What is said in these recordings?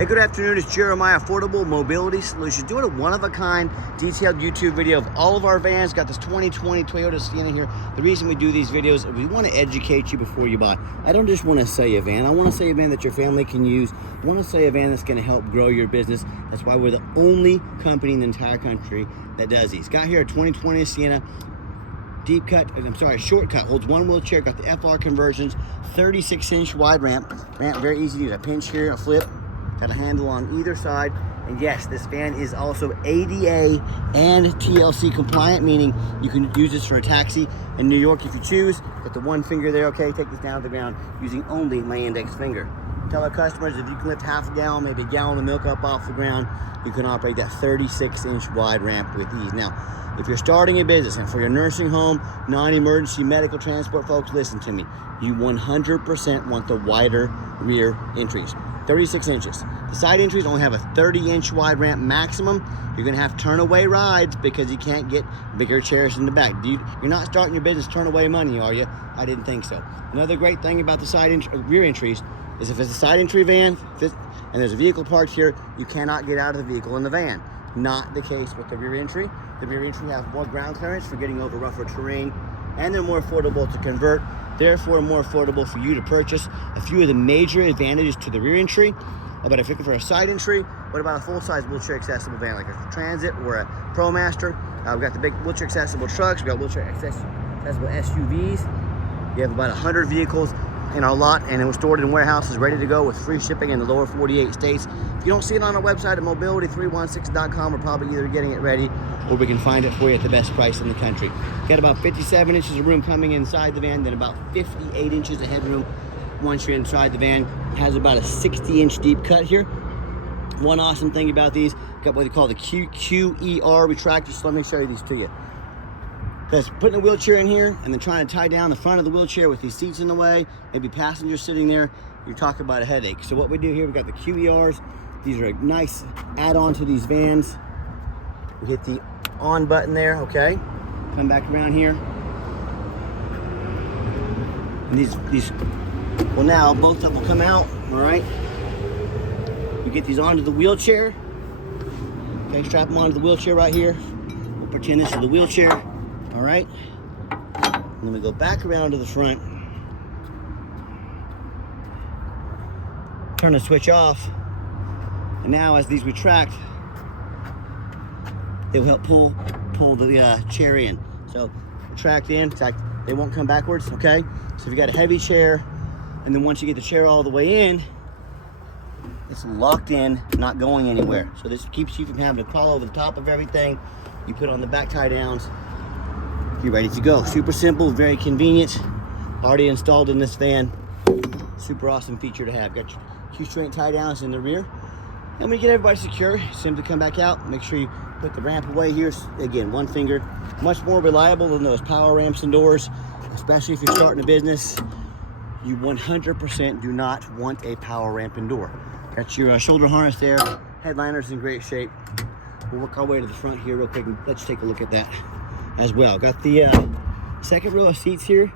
Hey, good afternoon. It's Jeremiah, Affordable Mobility Solutions, doing a one-of-a-kind detailed YouTube video of all of our vans. Got this 2020 Toyota Sienna here. The reason we do these videos is we want to educate you before you buy. I don't just want to sell you a van. I want to sell you a van that your family can use. I want to sell you a van that's going to help grow your business. That's why we're the only company in the entire country that does these. Got here a 2020 Sienna. Short cut, holds one wheelchair, got the FR conversions, 36-inch wide ramp, very easy to use. A pinch here, a flip, got a handle on either side. And yes, this van is also ADA and TLC compliant, meaning you can use this for a taxi in New York if you choose. Got the one finger there, okay, take this down to the ground using only my index finger. Tell our customers if you can lift half a gallon, maybe a gallon of milk up off the ground, you can operate that 36-inch wide ramp with ease. Now, if you're starting a business and for your nursing home, non-emergency medical transport, folks, listen to me. You 100% want the wider rear entries, 36 inches. The side entries only have a 30-inch wide ramp maximum. You're gonna have turn-away rides because you can't get bigger chairs in the back. You're not starting your business turn-away money, are you? I didn't think so. Another great thing about the rear entries is if it's a side entry van and there's a vehicle parked here, you cannot get out of the vehicle in the van. Not the case with the rear entry. The rear entry has more ground clearance for getting over rougher terrain, and they're more affordable to convert, therefore more affordable for you to purchase. A few of the major advantages to the rear entry. But if you're looking for a side entry, what about a full-size wheelchair accessible van like a Transit or a ProMaster? We've got the big wheelchair accessible trucks, we've got wheelchair accessible SUVs. We have about 100 vehicles in our lot, and it was stored in warehouses ready to go with free shipping in the lower 48 states. If you don't see it on our website at mobility316.com, we're probably either getting it ready or we can find it for you at the best price in the country. Got about 57 inches of room coming inside the van, then about 58 inches of headroom once you're inside the van. It has about a 60-inch deep cut here. One awesome thing about these, got what they call the QER retractors. So let me show you these to you. Because putting a wheelchair in here and then trying to tie down the front of the wheelchair with these seats in the way, maybe passengers sitting there, you're talking about a headache. So what we do here, we've got the QERs. These are a nice add-on to these vans. We hit the on button there, okay? Come back around here. And these well, now both of them will come out, all right? You get these onto the wheelchair. Okay, strap them onto the wheelchair right here. We'll pretend this is the wheelchair. All right, and then we go back around to the front, turn the switch off, and now as these retract, they will help pull the chair in. So retract in, they won't come backwards, okay? So if you got a heavy chair, and then once you get the chair all the way in, it's locked in, not going anywhere. So this keeps you from having to crawl over the top of everything. You put on the back tie downs, you're ready to go. Super simple, very convenient. Already installed in this van. Super awesome feature to have. Got your Q-joint tie downs in the rear. And when you get everybody secure, simply come back out. Make sure you put the ramp away here. Again, one finger. Much more reliable than those power ramps and doors, especially if you're starting a business. You 100% do not want a power ramp and door. Got your shoulder harness there. Headliner's in great shape. We'll work our way to the front here real quick and let's take a look at that as well. Got the second row of seats here.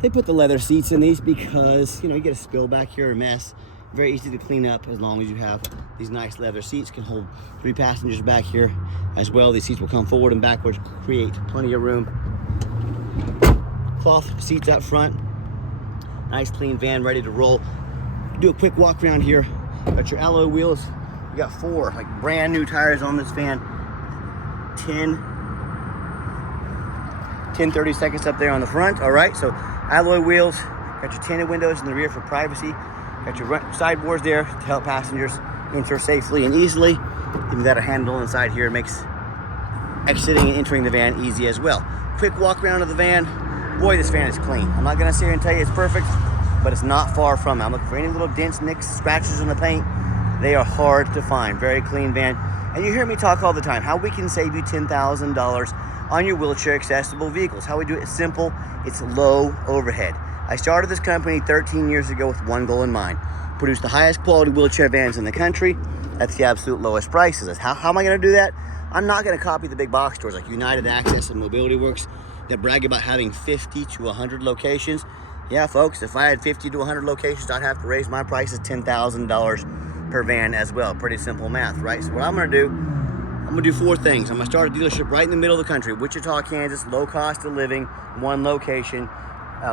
They put the leather seats in these because, you know, you get a spill back here, a mess. Very easy to clean up as long as you have these nice leather seats. Can hold 3 passengers back here as well. These seats will come forward and backwards, create plenty of room. Cloth seats up front. Nice clean van, ready to roll. Do a quick walk around here. Got your alloy wheels. You got 4 like brand new tires on this van. 10 30 seconds up there on the front. All right, so alloy wheels. Got your tinted windows in the rear for privacy. Got your sideboards there to help passengers enter safely and easily. Even got a handle inside here. It makes exiting and entering the van easy as well. Quick walk around of the van. Boy, this van is clean. I'm not gonna sit here and tell you it's perfect, but it's not far from it. I'm looking for any little dents, nicks, scratches in the paint. They are hard to find. Very clean van. And you hear me talk all the time how we can save you $10,000 on your wheelchair accessible vehicles. How we do it is simple. It's low overhead. I started this company 13 years ago with one goal in mind: produce the highest quality wheelchair vans in the country at the absolute lowest prices. How am I going to do that? I'm not going to copy the big box stores like United Access and Mobility Works that brag about having 50 to 100 locations. Yeah, folks, if I had 50 to 100 locations, I'd have to raise my prices $10,000 per van as well. Pretty simple math, right? So what I'm gonna do, I'm gonna do 4 things. I'm gonna start a dealership right in the middle of the country, Wichita, Kansas, low cost of living, 1 location,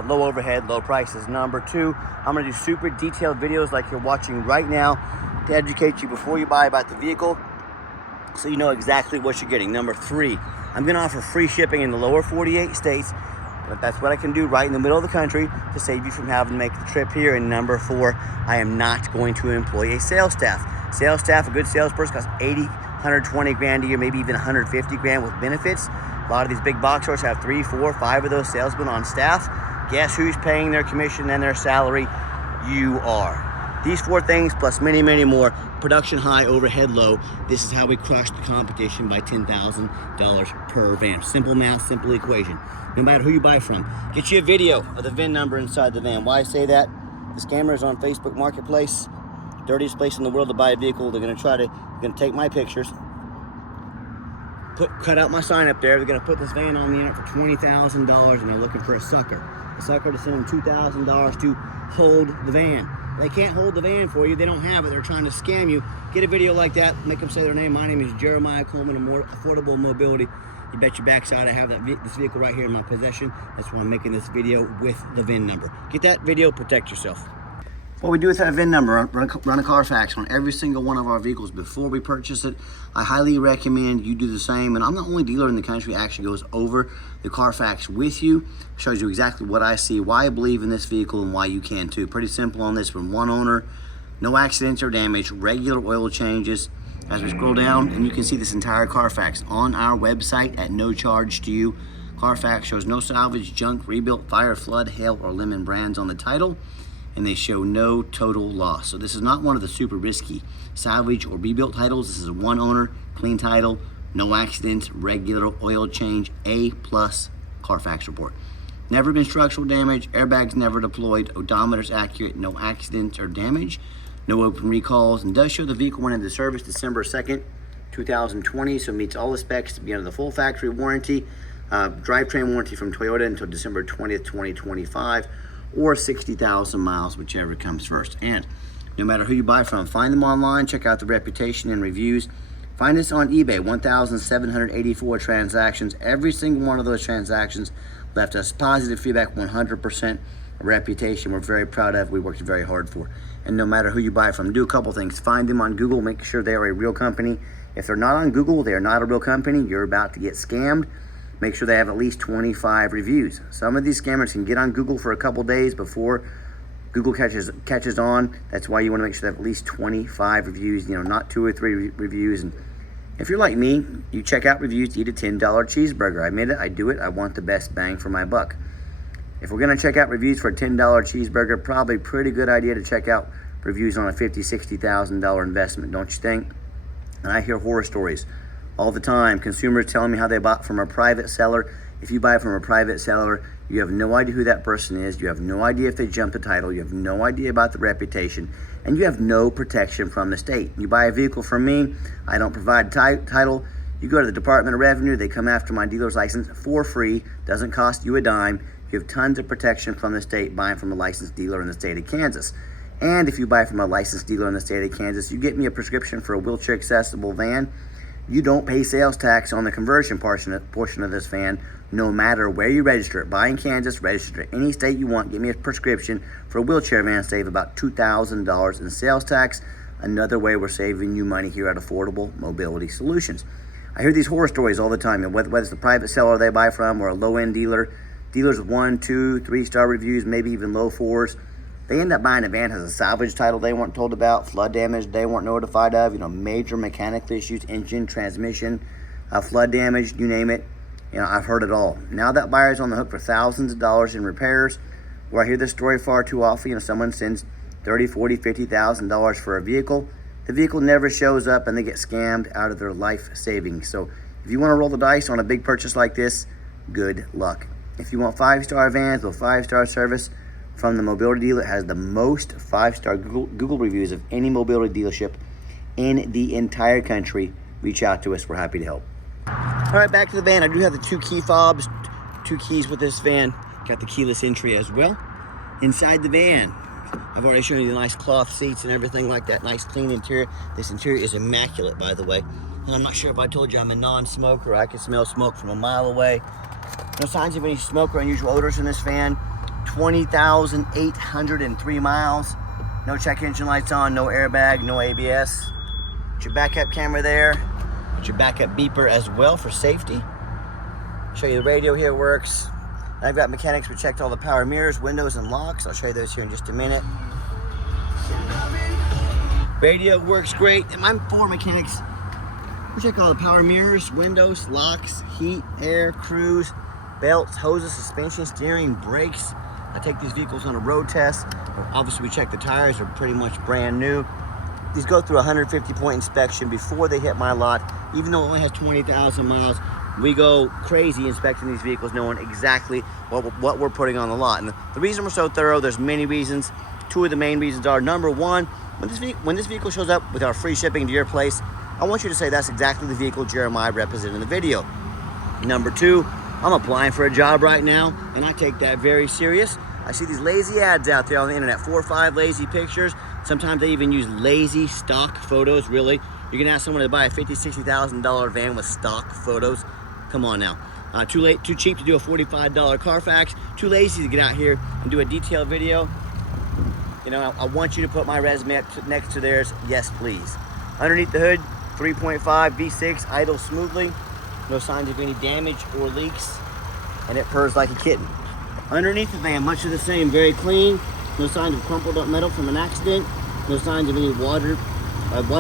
low overhead, low prices. Number 2, I'm gonna do super detailed videos like you're watching right now to educate you before you buy about the vehicle, so you know exactly what you're getting. Number 3, I'm gonna offer free shipping in the lower 48 states. But that's what I can do right in the middle of the country to save you from having to make the trip here. And number 4, I am not going to employ a sales staff. Sales staff, a good salesperson costs 80, 120 grand a year, maybe even 150 grand with benefits. A lot of these big box stores have 3, 4, 5 of those salesmen on staff. Guess who's paying their commission and their salary? You are. These 4 things plus many, many more. Production high, overhead low. This is how we crush the competition by $10,000 per van. Simple math, simple equation. No matter who you buy from. Get you a video of the VIN number inside the van. Why I say that? The scammer is on Facebook Marketplace. Dirtiest place in the world to buy a vehicle. They're gonna take my pictures, cut out my sign up there. They're gonna put this van on the internet for $20,000 and they're looking for a sucker. A sucker to send them $2,000 to hold the van. They can't hold the van for you. They don't have it. They're trying to scam you. Get a video like that. Make them say their name. My name is Jeremiah Coleman, Affordable Mobility. You bet your backside I have this vehicle right here in my possession. That's why I'm making this video with the VIN number. Get that video, protect yourself. What we do with that VIN number, run a Carfax on every single one of our vehicles before we purchase it. I highly recommend you do the same. And I'm the only dealer in the country that actually goes over the Carfax with you. Shows you exactly what I see, why I believe in this vehicle, and why you can too. Pretty simple on this one. 1 owner, no accidents or damage, regular oil changes. As we scroll down, and you can see this entire Carfax on our website at no charge to you. Carfax shows no salvage, junk, rebuilt, fire, flood, hail, or lemon brands on the title, and they show no total loss. So this is not one of the super risky salvage or rebuilt titles. This is a 1 owner, clean title, no accidents, regular oil change, A+ Carfax report. Never been structural damage, airbags never deployed, odometer's accurate, no accidents or damage, no open recalls, and does show the vehicle went into service December 2nd, 2020, so meets all the specs to be under the full factory warranty, drivetrain warranty from Toyota until December 20th, 2025, or 60,000 miles, whichever comes first. And no matter who you buy from, find them online, check out the reputation and reviews. Find us on eBay, 1,784 transactions. Every single one of those transactions left us positive feedback, 100% reputation we're very proud of, we worked very hard for. And no matter who you buy from, do a couple things. Find them on Google, make sure they are a real company. If they're not on Google, they are not a real company, you're about to get scammed. Make sure they have at least 25 reviews. Some of these scammers can get on Google for a couple days before Google catches on. That's why you want to make sure they have at least 25 reviews, not 2 or 3 reviews. And if you're like me, you check out reviews to eat a $10 cheeseburger. I made it, I do it, I want the best bang for my buck. If we're gonna check out reviews for a $10 cheeseburger, probably pretty good idea to check out reviews on a $50,000, $60,000 investment, don't you think? And I hear horror stories all the time. Consumers telling me how they bought from a private seller. If you buy from a private seller, you have no idea who that person is. You have no idea if they jumped the title. You have no idea about the reputation. And you have no protection from the state. You buy a vehicle from me, I don't provide title. You go to the Department of Revenue, they come after my dealer's license for free, doesn't cost you a dime. You have tons of protection from the state buying from a licensed dealer in the state of Kansas. And if you buy from a licensed dealer in the state of Kansas, you get me a prescription for a wheelchair accessible van. You don't pay sales tax on the conversion portion of this van, no matter where you register it. Buy in Kansas, register to any state you want, get me a prescription for a wheelchair van, save about $2,000 in sales tax. Another way we're saving you money here at Affordable Mobility Solutions. I hear these horror stories all the time, and whether it's the private seller they buy from or a low-end dealer, dealers with 1, 2, 3-star reviews, maybe even low 4s, they end up buying a van that has a salvage title they weren't told about, flood damage they weren't notified of, major mechanical issues, engine, transmission, flood damage, you name it. I've heard it all. Now that buyer's on the hook for thousands of dollars in repairs. Where I hear this story far too often, someone sends $30,000, $40,000, $50,000 for a vehicle. The vehicle never shows up and they get scammed out of their life savings. So if you want to roll the dice on a big purchase like this, good luck. If you want 5-star vans with 5-star service from the mobility dealer, it has the most 5-star Google reviews of any mobility dealership in the entire country. Reach out to us, we're happy to help. All right, back to the van. I do have the 2 key fobs, 2 keys with this van. Got the keyless entry as well. Inside the van, I've already shown you the nice cloth seats and everything like that. Nice clean interior. This interior is immaculate, by the way. And I'm not sure if I told you I'm a non-smoker. I can smell smoke from a mile away. No signs of any smoke or unusual odors in this van. 20,803 miles. No check engine lights on, no airbag, no ABS. Got your backup camera there. Got your backup beeper as well for safety. Show you the radio here works. I've got mechanics who checked all the power mirrors, windows, and locks. I'll show you those here in just a minute. Radio works great. And my 4 mechanics, we check all the power mirrors, windows, locks, heat, air, cruise, belts, hoses, suspension, steering, brakes. I take these vehicles on a road test. Obviously, we check the tires, they're pretty much brand new. These go through a 150-point inspection before they hit my lot. Even though it only has 20,000 miles, we go crazy inspecting these vehicles, knowing exactly what we're putting on the lot. And the reason we're so thorough, there's many reasons. 2 of the main reasons are, number 1, when this vehicle shows up with our free shipping to your place, I want you to say that's exactly the vehicle Jeremiah represented in the video. Number 2, I'm applying for a job right now, and I take that very serious. I see these lazy ads out there on the internet, 4 or 5 lazy pictures. Sometimes they even use lazy stock photos, really. You're gonna ask someone to buy a $50,000, $60,000 van with stock photos? Come on now. Too cheap to do a $45 Carfax, too lazy to get out here and do a detailed video. You know, I want you to put my resume up next to theirs, yes please. Underneath the hood, 3.5 V6, idles smoothly. No signs of any damage or leaks, and it purrs like a kitten. Underneath the van, much of the same, very clean. No signs of crumpled up metal from an accident. No signs of any water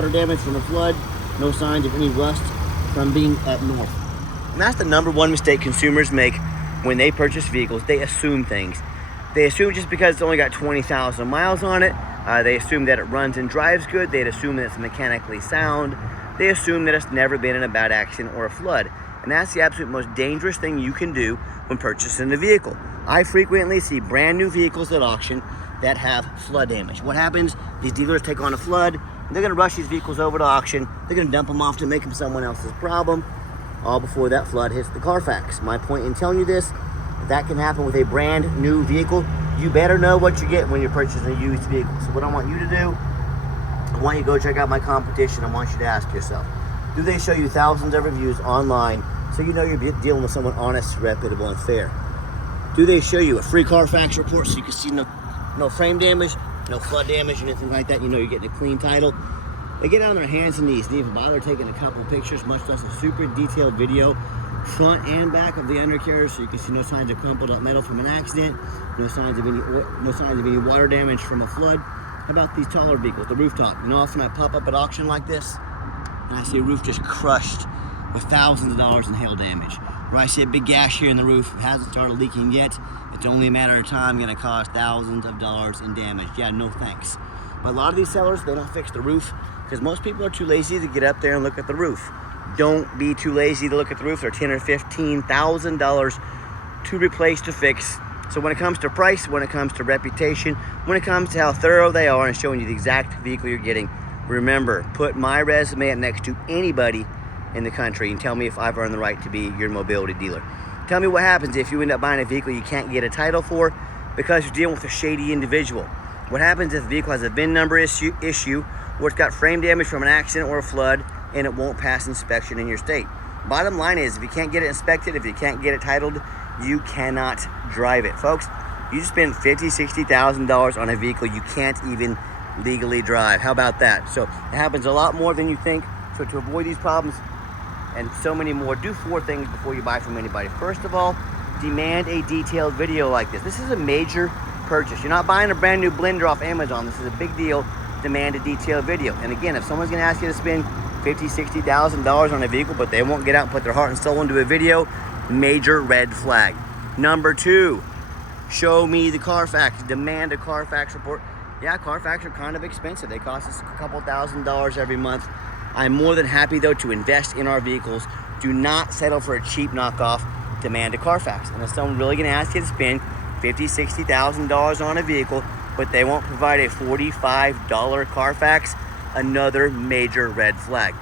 damage from a flood. No signs of any rust from being up north. And that's the number 1 mistake consumers make when they purchase vehicles. They assume things. They assume just because it's only got 20,000 miles on it, they assume that it runs and drives good. They'd assume that it's mechanically sound. They assume that it's never been in a bad accident or a flood. And that's the absolute most dangerous thing you can do when purchasing a vehicle. I frequently see brand new vehicles at auction that have flood damage. What happens? These dealers take on a flood, and they're gonna rush these vehicles over to auction. They're gonna dump them off to make them someone else's problem, all before that flood hits the Carfax. My point in telling you this, that can happen with a brand new vehicle. You better know what you get when you're purchasing a used vehicle. So what I want you to do, I want you to go check out my competition. I want you to ask yourself, do they show you thousands of reviews online so you know you're dealing with someone honest, reputable, and fair? Do they show you a free Carfax report so you can see no frame damage, no flood damage, or anything like that? You know you're getting a clean title. They get on their hands and knees, they even bother taking a couple pictures, much less a super detailed video, front and back of the undercarriage, so you can see no signs of crumpled up metal from an accident, no signs of any water damage from a flood. How about these taller vehicles, the rooftop? You know, often I pop up at auction like this, and I see a roof just crushed with thousands of dollars in hail damage. Or I see a big gash here in the roof, it hasn't started leaking yet. It's only a matter of time, gonna cost thousands of dollars in damage. Yeah, no thanks. But a lot of these sellers, they don't fix the roof because most people are too lazy to get up there and look at the roof. Don't be too lazy to look at the roof. They're $10,000 or $15,000 to replace, to fix. So when it comes to price, when it comes to reputation, when it comes to how thorough they are and showing you the exact vehicle you're getting, remember, put my resume up next to anybody in the country and tell me if I've earned the right to be your mobility dealer. Tell me what happens if you end up buying a vehicle you can't get a title for because you're dealing with a shady individual. What happens if the vehicle has a VIN number issue or it's got frame damage from an accident or a flood and it won't pass inspection in your state? Bottom line is, if you can't get it inspected, if you can't get it titled, you cannot drive it. Folks, you just spend $50,000, $60,000 on a vehicle you can't even legally drive. How about that? So it happens a lot more than you think. So to avoid these problems and so many more, do 4 things before you buy from anybody. First of all, demand a detailed video like this. This is a major purchase. You're not buying a brand new blender off Amazon. This is a big deal. Demand a detailed video. And again, if someone's gonna ask you to spend $50,000, $60,000 on a vehicle, but they won't get out and put their heart and soul into a video, major red flag. Number 2, show me the Carfax. Demand a Carfax report. Yeah, Carfax are kind of expensive. They cost us a couple $1,000s every month. I'm more than happy though to invest in our vehicles. Do not settle for a cheap knockoff. Demand a Carfax. And if someone's really gonna ask you to spend $50,000, $60,000 on a vehicle, but they won't provide a $45 Carfax, another major red flag.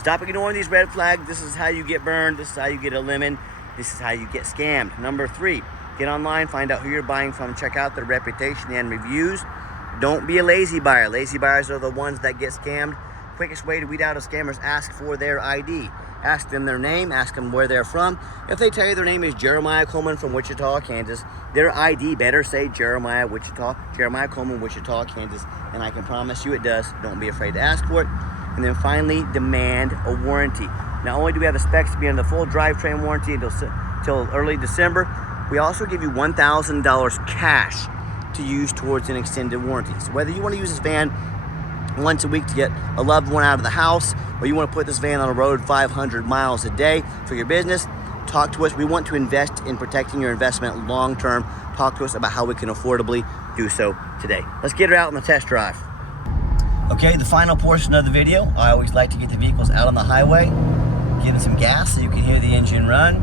Stop ignoring these red flags. This is how you get burned. This is how you get a lemon. This is how you get scammed. Number 3, get online, find out who you're buying from, check out their reputation and reviews. Don't be a lazy buyer. Lazy buyers are the ones that get scammed. Quickest way to weed out a scammer is ask for their ID. Ask them their name, ask them where they're from. If they tell you their name is Jeremiah Coleman from Wichita, Kansas, their ID better say Jeremiah Coleman, Wichita, Kansas, and I can promise you it does. Don't be afraid to ask for it. And then finally, demand a warranty. Not only do we have the specs to be on the full drivetrain warranty until early December, we also give you $1,000 cash to use towards an extended warranty. So whether you want to use this van once a week to get a loved one out of the house, or you want to put this van on the road 500 miles a day for your business, talk to us. We want to invest in protecting your investment long term. Talk to us about how we can affordably do so today. Let's get her out on the test drive. Okay, the final portion of the video, I always like to get the vehicles out on the highway, give them some gas so you can hear the engine run,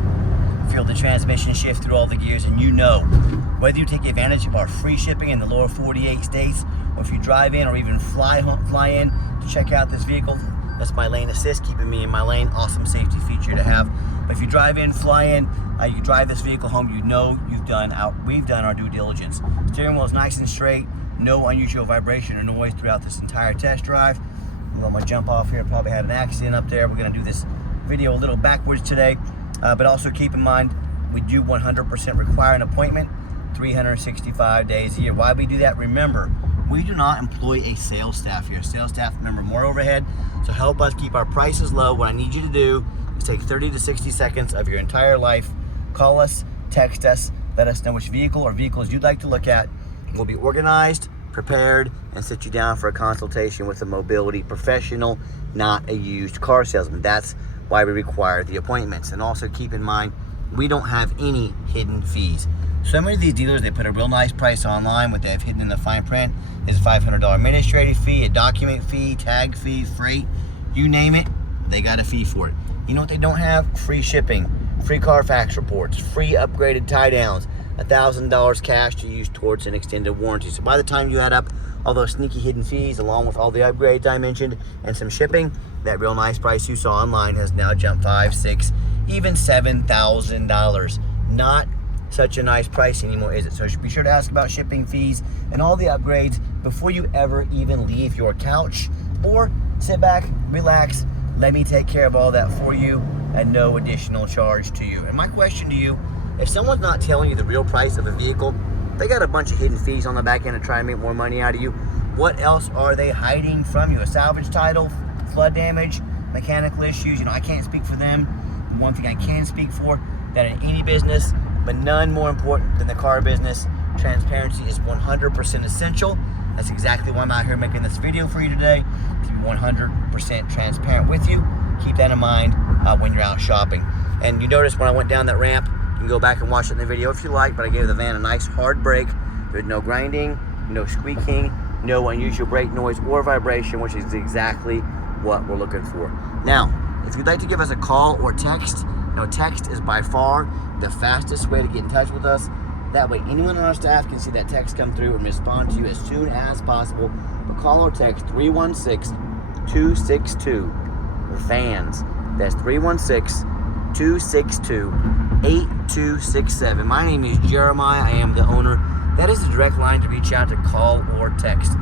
feel the transmission shift through all the gears, and you know, whether you take advantage of our free shipping in the lower 48 states, or if you drive in or even fly in to check out this vehicle, that's my lane assist, keeping me in my lane. Awesome safety feature to have. But if you drive in, fly in, you drive this vehicle home, you know we've done our due diligence. Steering wheel is nice and straight, no unusual vibration or noise throughout this entire test drive. I'm gonna jump off here, probably had an accident up there. We're gonna do this video a little backwards today, but also keep in mind, we do 100% require an appointment, 365 days a year. Why we do that? Remember, we do not employ a sales staff here. Sales staff, remember, more overhead. So help us keep our prices low. What I need you to do is take 30 to 60 seconds of your entire life. Call us, text us, let us know which vehicle or vehicles you'd like to look at. We'll be organized, prepared, and sit you down for a consultation with a mobility professional, not a used car salesman. That's why we require the appointments. And also keep in mind, we don't have any hidden fees. So many of these dealers, they put a real nice price online. What they have hidden in the fine print is a $500 administrative fee, a document fee, tag fee, freight, you name it, they got a fee for it. You know what they don't have? Free shipping, free Carfax reports, free upgraded tie downs, $1,000 cash to use towards an extended warranty. So by the time you add up all those sneaky hidden fees along with all the upgrades I mentioned and some shipping, that real nice price you saw online has now jumped $5,000, $6,000, even $7,000. Not such a nice price anymore, is it? So be sure to ask about shipping fees and all the upgrades before you ever even leave your couch, or sit back, relax, let me take care of all that for you at no additional charge to you. And my question to you, if someone's not telling you the real price of a vehicle, they got a bunch of hidden fees on the back end to try and make more money out of you, what else are they hiding from you? A salvage title, flood damage, mechanical issues? You know, I can't speak for them. The one thing I can speak for, that in any business, but none more important than the car business, transparency is 100% essential. That's exactly why I'm out here making this video for you today, to be 100% transparent with you. Keep that in mind when you're out shopping. And you notice when I went down that ramp, you can go back and watch it in the video if you like, but I gave the van a nice hard brake. There's no grinding, no squeaking, no unusual brake noise or vibration, which is exactly what we're looking for. Now, if you'd like to give us a call or text, text is by far the fastest way to get in touch with us. That way, anyone on our staff can see that text come through and respond to you as soon as possible. But call or text 316-262-FANS. That's 316-262-8267. My name is Jeremiah. I am the owner. That is the direct line to reach out to call or text.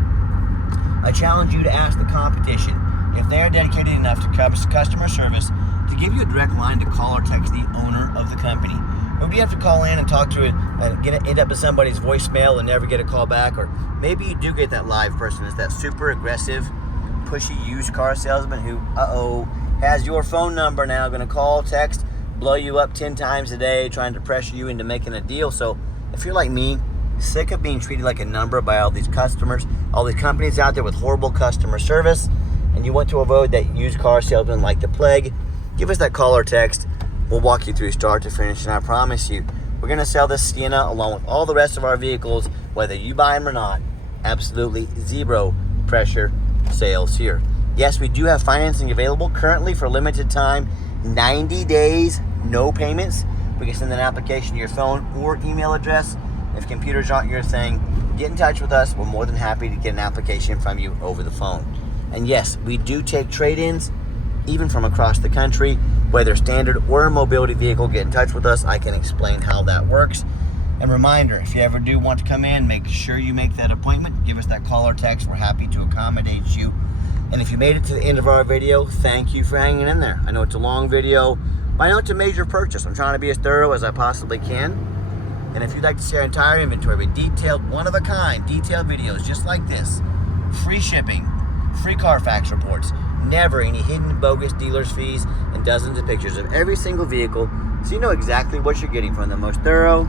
I challenge you to ask the competition if they are dedicated enough to customer service to give you a direct line to call or text the owner of the company. Maybe you have to call in and talk to it and end up in somebody's voicemail and never get a call back, or maybe you do get that live person. It's that super aggressive, pushy used car salesman who, has your phone number now, going to call, text, blow you up 10 times a day, trying to pressure you into making a deal. So if you're like me, sick of being treated like a number by all these customers, all these companies out there with horrible customer service, and you want to avoid that used car salesman like the plague, give us that call or text. We'll walk you through start to finish, and I promise you, we're going to sell this Sienna along with all the rest of our vehicles, whether you buy them or not. Absolutely zero pressure sales here. Yes, we do have financing available currently for limited time, 90 days, no payments. We can send an application to your phone or email address. If computers aren't your thing, get in touch with us. We're more than happy to get an application from you over the phone. And yes, we do take trade-ins, even from across the country, whether standard or a mobility vehicle. Get in touch with us. I can explain how that works. And reminder, if you ever do want to come in, make sure you make that appointment. Give us that call or text. We're happy to accommodate you. And if you made it to the end of our video, thank you for hanging in there. I know it's a long video, but I know it's a major purchase. I'm trying to be as thorough as I possibly can. And if you'd like to see our entire inventory with detailed, one-of-a-kind, detailed videos just like this, free shipping, free Carfax reports, never any hidden bogus dealer's fees, and dozens of pictures of every single vehicle, so you know exactly what you're getting from the most thorough,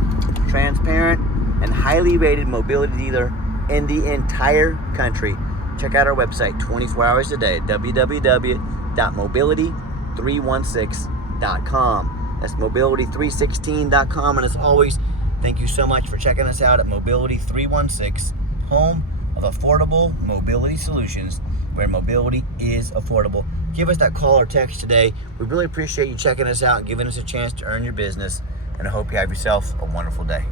transparent, and highly rated mobility dealer in the entire country. Check out our website 24 hours a day at www.mobility316.com. That's mobility316.com. And as always, thank you so much for checking us out at Mobility 316, home of affordable mobility solutions, where mobility is affordable. Give us that call or text today. We really appreciate you checking us out and giving us a chance to earn your business. And I hope you have yourself a wonderful day.